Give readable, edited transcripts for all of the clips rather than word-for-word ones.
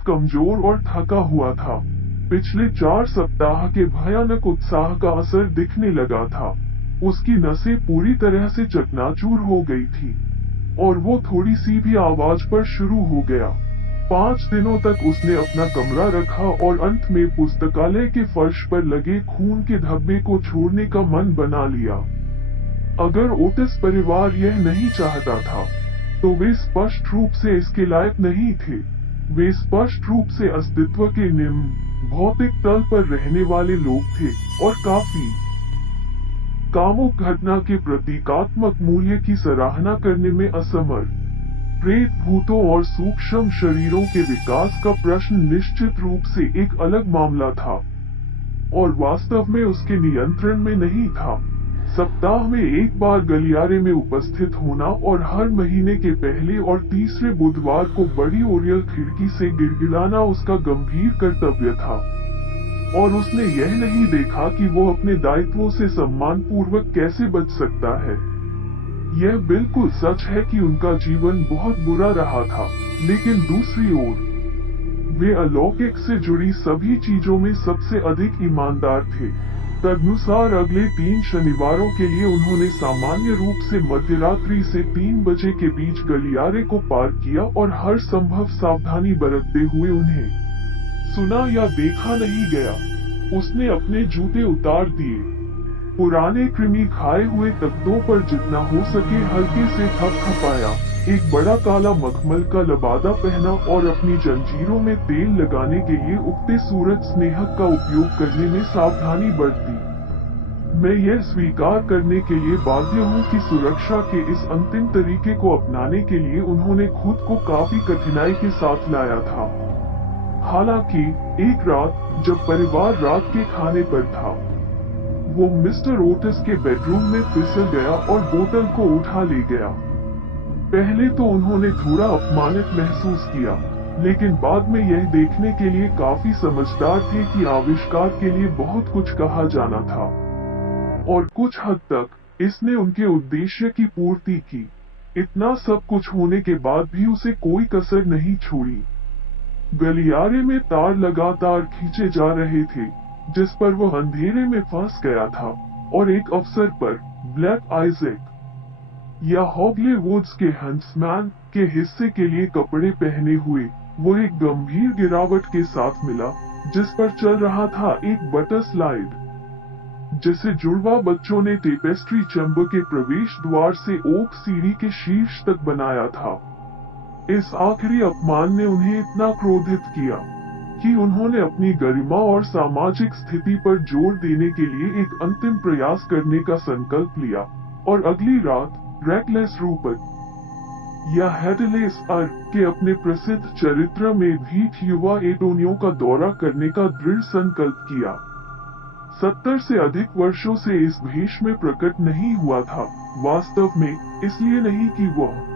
बहुत कमजोर और थका हुआ था। पिछले 4 सप्ताह के भयानक उत्साह का असर दिखने लगा था। उसकी नसें पूरी तरह से चकनाचूर हो गई थी और वो थोड़ी सी भी आवाज पर शुरू हो गया। 5 दिनों तक उसने अपना कमरा रखा और अंत में पुस्तकालय के फर्श पर लगे खून के धब्बे को छोड़ने का मन बना लिया। अगर ओटिस परिवार यह नहीं चाहता था, तो वे स्पष्ट रूप से इसके लायक नहीं थे। वे स्पष्ट रूप से अस्तित्व के निम्न भौतिक तल पर रहने वाले लोग थे और काफी कामुक घटना के प्रतीकात्मक मूल्य की सराहना करने में असमर्थ। प्रेत भूतों और सूक्ष्म शरीरों के विकास का प्रश्न निश्चित रूप से एक अलग मामला था और वास्तव में उसके नियंत्रण में नहीं था। सप्ताह में एक बार गलियारे में उपस्थित होना और हर महीने के पहले और तीसरे बुधवार को बड़ी ओरियल खिड़की से गिड़गिड़ाना उसका गंभीर कर्तव्य था। और उसने यह नहीं देखा कि वो अपने दायित्वों से सम्मानपूर्वक कैसे बच सकता है। यह बिल्कुल सच है कि उनका जीवन बहुत बुरा रहा था, लेकिन दूसरी ओर वे अलौकिक से जुड़ी सभी चीजों में सबसे अधिक ईमानदार थे। तदनुसार अगले 3 शनिवारों के लिए उन्होंने सामान्य रूप से मध्यरात्रि से 3 बजे के बीच गलियारे को पार किया और हर संभव सावधानी बरतते हुए उन्हें सुना या देखा नहीं गया। उसने अपने जूते उतार दिए, पुराने कृमि खाए हुए तख्तों पर जितना हो सके हल्के से थपथपाया, एक बड़ा काला मखमल का लबादा पहना और अपनी जंजीरों में तेल लगाने के लिए उगते सूरज स्नेहक का उपयोग करने में सावधानी बरती। मैं यह स्वीकार करने के लिए बाध्य हूँ कि सुरक्षा के इस अंतिम तरीके को अपनाने के लिए उन्होंने खुद को काफी कठिनाई के साथ लाया था। हालांकि एक रात जब परिवार रात के खाने पर था, वो मिस्टर ओटिस के बेडरूम में फिसल गया और बोतल को उठा ले गया। पहले तो उन्होंने थोड़ा अपमानित महसूस किया, लेकिन बाद में यह देखने के लिए काफी समझदार थे कि आविष्कार के लिए बहुत कुछ कहा जाना था और कुछ हद तक इसने उनके उद्देश्य की पूर्ति की। इतना सब कुछ होने के बाद भी उसे कोई कसर नहीं छोड़ी। गलियारे में तार लगातार खींचे जा रहे थे, जिस पर वह अंधेरे में फंस गया था और एक अवसर पर ब्लैक आइजैक या हॉगले वुड्स के हंसमैन के हिस्से के लिए कपड़े पहने हुए वो एक गंभीर गिरावट के साथ मिला, जिस पर चल रहा था एक बटर स्लाइड, जिसे जुड़वा बच्चों ने टेपेस्ट्री चैम्बर के प्रवेश द्वार से ओक सीढ़ी के शीर्ष तक बनाया था। इस आखिरी अपमान ने उन्हें इतना क्रोधित किया कि उन्होंने अपनी गरिमा और सामाजिक स्थिति पर जोर देने के लिए एक अंतिम प्रयास करने का संकल्प लिया और अगली रात रेकलेस रूपर्ट या हेडलेस अर्क के अपने प्रसिद्ध चरित्र में भीट युवा एटोनियो का दौरा करने का दृढ़ संकल्प किया। 70 से अधिक वर्षों से इस भेष में प्रकट नहीं हुआ था, वास्तव में इसलिए नहीं कि वह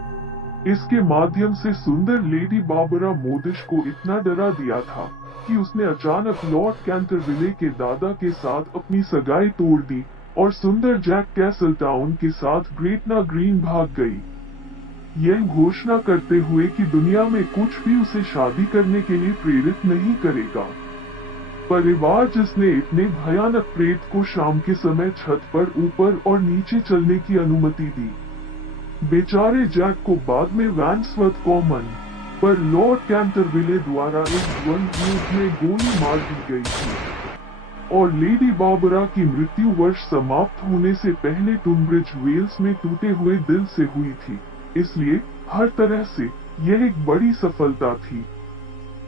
इसके माध्यम से सुंदर लेडी बारबरा मोदिश को इतना डरा दिया था कि उसने अचानक लॉर्ड कैंटरविले के दादा के साथ अपनी सगाई तोड़ दी और सुंदर जैक कैसलटाउन के साथ ग्रेटना ग्रीन भाग गई, यह घोषणा करते हुए कि दुनिया में कुछ भी उसे शादी करने के लिए प्रेरित नहीं करेगा। परिवार जिसने इतने भयानक प्रेत को शाम के समय छत पर ऊपर और नीचे चलने की अनुमति दी। बेचारे जैक को बाद में वैंसवर्थ कॉमन पर लॉर्ड कैंटरविले द्वारा एक द्वंद्व युद्ध में गोली मार दी गई थी और लेडी बारबरा की मृत्यु वर्ष समाप्त होने से पहले टूनब्रिज वेल्स में टूटे हुए दिल से हुई थी। इसलिए हर तरह से यह एक बड़ी सफलता थी।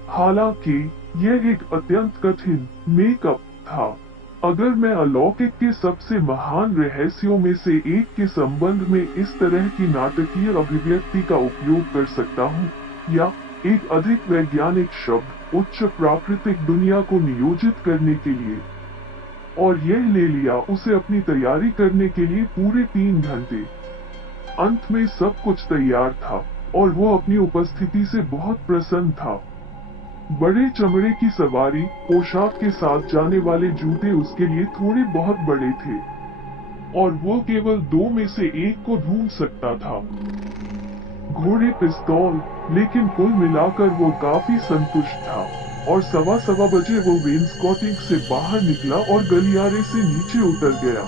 हालांकि यह एक अत्यंत कठिन मेकअप था। अगर मैं अलौकिक के सबसे महान रहस्यों में से एक के संबंध में इस तरह की नाटकीय अभिव्यक्ति का उपयोग कर सकता हूँ, या एक अधिक वैज्ञानिक शब्द उच्च प्राकृतिक दुनिया को नियोजित करने के लिए, और यह ले लिया उसे अपनी तैयारी करने के लिए पूरे 3 घंटे। अंत में सब कुछ तैयार था और वो अपनी उपस्थिति से बहुत प्रसन्न था। बड़े चमड़े की सवारी पोशाक के साथ जाने वाले जूते उसके लिए थोड़े बहुत बड़े थे और वो केवल 2 में से एक को ढूंढ सकता था। घोड़े, पिस्तौल, लेकिन कुल मिलाकर वो काफी संतुष्ट था। और 7:15 वो वेन्सकॉटिंग से बाहर निकला और गलियारे से नीचे उतर गया।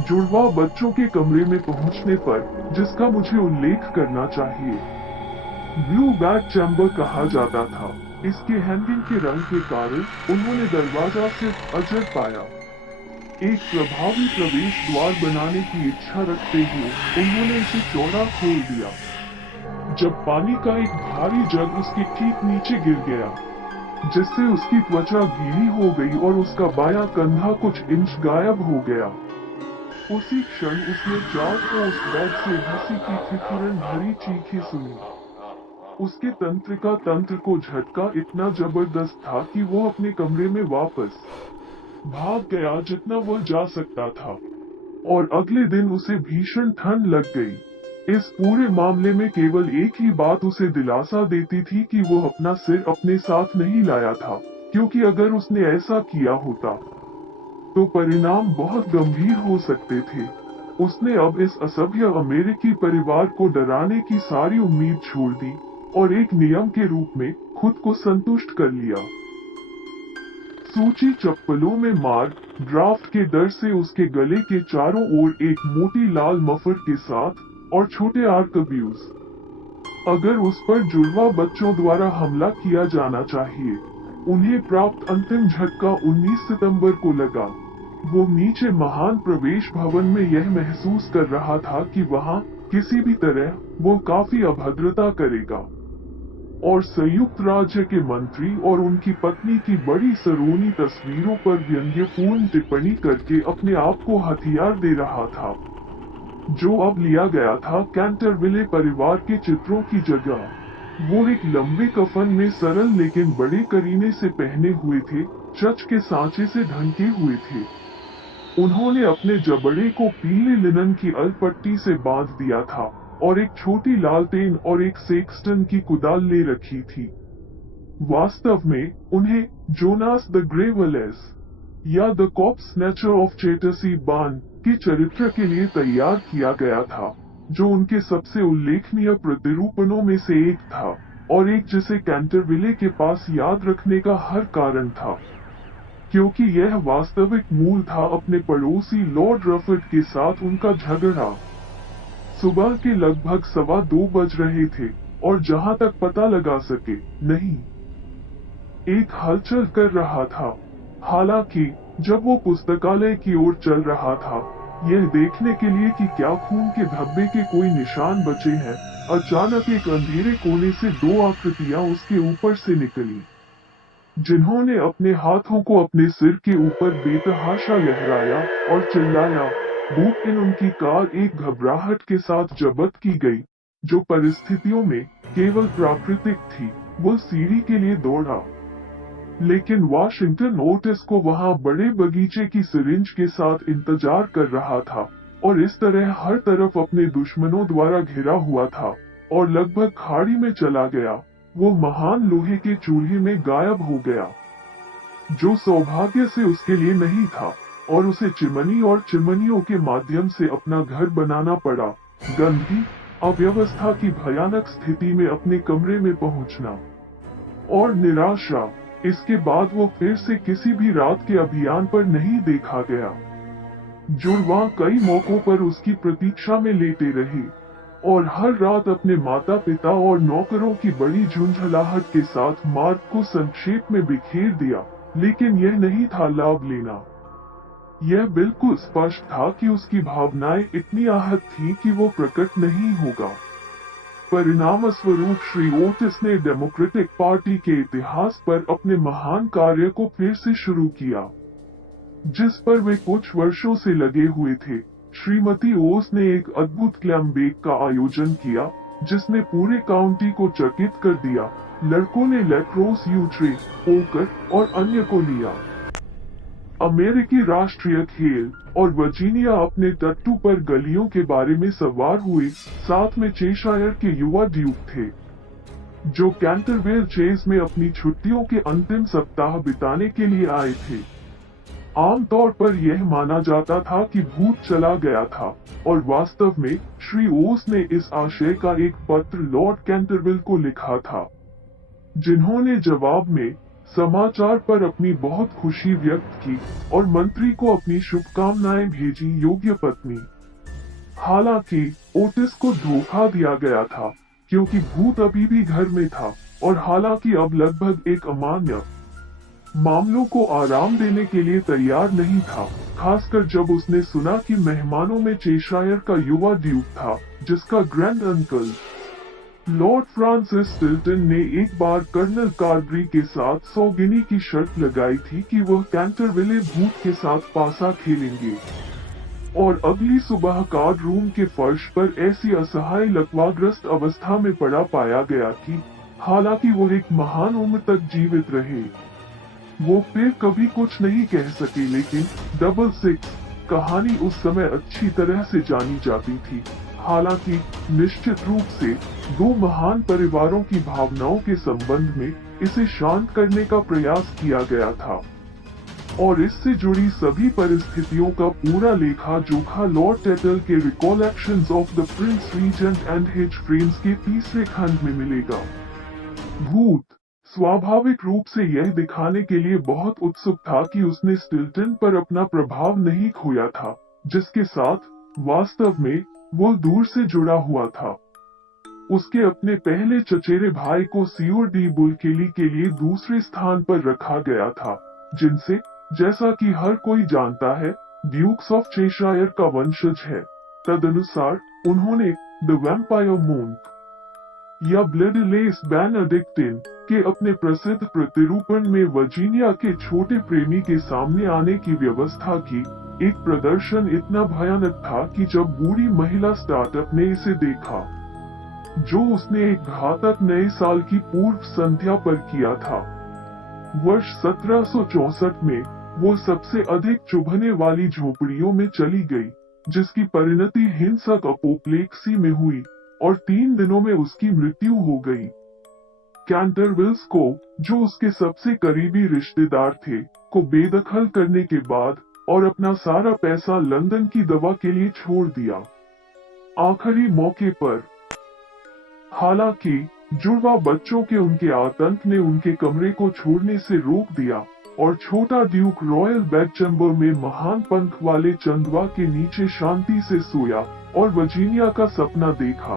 जुड़वा बच्चों के कमरे में पहुंचने पर, जिसका मुझे उल्लेख करना चाहिए, ब्लू बैग चैम्बर कहा जाता था, इसके हैंगिंग के रंग के कारण उन्होंने दरवाजा सिर्फ अजर पाया। एक प्रभावी प्रवेश द्वार बनाने की इच्छा रखते हुए उन्होंने इसे चौड़ा खोल दिया। जब पानी का एक भारी जग उसके ठीक नीचे गिर गया, जिससे उसकी त्वचा गीली हो गई और उसका बायां कंधा कुछ इंच गायब हो गया, उसी क्षण उसने जाग को उस बैग से हंसी की ठिठुरन भरी चीखें सुनी। उसके तंत्रिका तंत्र को झटका इतना जबरदस्त था कि वो अपने कमरे में वापस भाग गया जितना वह जा सकता था। और अगले दिन उसे भीषण ठंड लग गई। इस पूरे मामले में केवल एक ही बात उसे दिलासा देती थी कि वो अपना सिर अपने साथ नहीं लाया था, क्योंकि अगर उसने ऐसा किया होता तो परिणाम बहुत गंभीर हो सकते थे। उसने अब इस असभ्य अमेरिकी परिवार को डराने की सारी उम्मीद छोड़ दी और एक नियम के रूप में खुद को संतुष्ट कर लिया। सूची चप्पलों में मार्क ड्राफ्ट के डर से उसके गले के चारों ओर एक मोटी लाल मफर के साथ और छोटे आर्कब्यूज। अगर उस पर जुड़वा बच्चों द्वारा हमला किया जाना चाहिए, उन्हें प्राप्त अंतिम झटका 19 सितंबर को लगा। वो नीचे महान प्रवेश भवन में यह महसूस कर रहा था कि वहाँ किसी भी तरह वो काफी अभद्रता करेगा, और संयुक्त राज्य के मंत्री और उनकी पत्नी की बड़ी सरोनी तस्वीरों पर व्यंग्यपूर्ण टिप्पणी करके अपने आप को हथियार दे रहा था, जो अब लिया गया था कैंटरविले परिवार के चित्रों की जगह। वो एक लंबे कफन में सरल लेकिन बड़े करीने से पहने हुए थे, चच के सांचे से ढंके हुए थे। उन्होंने अपने जबड़े को पीले लिनन की अलपट्टी से बांध दिया था और एक छोटी लालटेन और एक सेक्सटन की कुदाल ले रखी थी। वास्तव में उन्हें जोनास द ग्रेवलेस या द कॉप स्नैचर ऑफ चेटरसी बान के चरित्र के लिए तैयार किया गया था, जो उनके सबसे उल्लेखनीय प्रतिरूपणों में से एक था और एक जिसे कैंटरविले के पास याद रखने का हर कारण था, क्योंकि यह वास्तविक मूल था अपने पड़ोसी लॉर्ड रफर्ड के साथ उनका झगड़ा। सुबह के लगभग 2:15 बज रहे थे और जहां तक पता लगा सके, नहीं एक हलचल कर रहा था। हालांकि जब वो पुस्तकालय की ओर चल रहा था, यह देखने के लिए कि क्या खून के धब्बे के कोई निशान बचे हैं, अचानक एक अंधेरे कोने से 2 आकृतियां उसके ऊपर से निकली, जिन्होंने अपने हाथों को अपने सिर के ऊपर बेतहाशा लहराया और चिल्लाया। बूट इन उनकी कार एक घबराहट के साथ जब्त की गई, जो परिस्थितियों में केवल प्राकृतिक थी। वो सीढ़ी के लिए दौड़ा, लेकिन वाशिंगटन ओटिस को वहां बड़े बगीचे की सिरिंज के साथ इंतजार कर रहा था और इस तरह हर तरफ अपने दुश्मनों द्वारा घिरा हुआ था और लगभग खाड़ी में चला गया। वो महान लोहे के चूल्हे में गायब हो गया, जो सौभाग्य से उसके लिए नहीं था, और उसे चिमनी और चिमनियों के माध्यम से अपना घर बनाना पड़ा। गंदी अव्यवस्था की भयानक स्थिति में अपने कमरे में पहुंचना और निराशा। इसके बाद वो फिर से किसी भी रात के अभियान पर नहीं देखा गया। जुड़वा कई मौकों पर उसकी प्रतीक्षा में लेटे रहे और हर रात अपने माता पिता और नौकरों की बड़ी झुंझलाहट के साथ मार्ग को संक्षेप में बिखेर दिया, लेकिन यह नहीं था लाभ लेना। यह बिल्कुल स्पष्ट था कि उसकी भावनाएं इतनी आहत थीं कि वो प्रकट नहीं होगा। परिणाम स्वरूप श्री ओटिस ने डेमोक्रेटिक पार्टी के इतिहास पर अपने महान कार्य को फिर से शुरू किया, जिस पर वे कुछ वर्षों से लगे हुए थे। श्रीमती ओस ने एक अद्भुत क्लैम बेक का आयोजन किया, जिसने पूरे काउंटी को चकित कर दिया। लड़कों ने लैक्रोस, यूट्रे, पोकर और अन्य को लिया। अमेरिकी राष्ट्रीय खेल और वर्जीनिया अपने टट्टू पर गलियों के बारे में सवार हुए। साथ में चेशायर के युवा ड्यूक थे, जो कैंटरवेल चेज में अपनी छुट्टियों के अंतिम सप्ताह बिताने के लिए आए थे। आमतौर पर यह माना जाता था कि भूत चला गया था, और वास्तव में श्री ओस ने इस आशय का एक पत्र लॉर्ड कैंटरविल को लिखा था, जिन्होंने जवाब में समाचार पर अपनी बहुत खुशी व्यक्त की और मंत्री को अपनी शुभकामनाएं भेजी। योग्य पत्नी। हालांकि ओटिस को धोखा दिया गया था, क्योंकि भूत अभी भी घर में था, और हालांकि अब लगभग एक अमान्य मामलों को आराम देने के लिए तैयार नहीं था, खासकर जब उसने सुना कि मेहमानों में चेशायर का युवा ड्यूक था, जिसका grand uncle Lord Francis Stilton ने एक बार कर्नल कार्बरी के साथ 100 गिनी की शर्त लगाई थी कि वह कैंटरविले भूत के साथ पासा खेलेंगे। और अगली सुबह कार्ड रूम के फर्श पर ऐसी असहाय लकवाग्रस्त अवस्था में पड़ा पाया गया कि हालांकि वो एक महान उम्र तक जीवित रहे, वो फिर कभी कुछ नहीं कह सके, लेकिन 666 कहानी उस समय अच्छी तरह से जानी जाती थी। हालांकि निश्चित रूप से दो महान परिवारों की भावनाओं के संबंध में इसे शांत करने का प्रयास किया गया था, और इससे जुड़ी सभी परिस्थितियों का पूरा लेखा जोखा लॉर्ड टेटल के recollections of the prince regent and his friends के 3रे खंड में मिलेगा। भूत स्वाभाविक रूप से यह दिखाने के लिए बहुत उत्सुक था कि उसने स्टिल्टन पर अपना प्रभाव नहीं खोया था, जिसके साथ वास्तव में वह दूर से जुड़ा हुआ था। उसके अपने पहले चचेरे भाई को सियोर डी बुलकेली के लिए दूसरे स्थान पर रखा गया था, जिनसे, जैसा कि हर कोई जानता है, ड्यूक्स ऑफ चेशायर का वंशज है। तदनुसार उन्होंने द वैम्पायर मोंक या ब्लेडलेस बेनेडिक्टिन के अपने प्रसिद्ध प्रतिरूपण में वर्जीनिया के छोटे प्रेमी के सामने आने की व्यवस्था की। एक प्रदर्शन इतना भयानक था कि जब बूढ़ी महिला स्टार्टअप ने इसे देखा, जो उसने एक घातक नए साल की पूर्व संध्या पर किया था, वर्ष 1764 में वो सबसे अधिक चुभने वाली झोपड़ियों में चली गई, जिसकी परिणति हिंसक अपोप्लेक्सी में हुई और 3 दिनों में उसकी मृत्यु हो गई। कैंटरविल्स को, जो उसके सबसे करीबी रिश्तेदार थे, को बेदखल करने के बाद और अपना सारा पैसा लंदन की दवा के लिए छोड़ दिया। आखिरी मौके पर, हालांकि जुड़वा बच्चों के उनके आतंक ने उनके कमरे को छोड़ने से रोक दिया, और छोटा ड्यूक रॉयल बेडचेम्बर में महान पंख वाले चंदवा के नीचे शांति से सोया और वर्जीनिया का सपना देखा।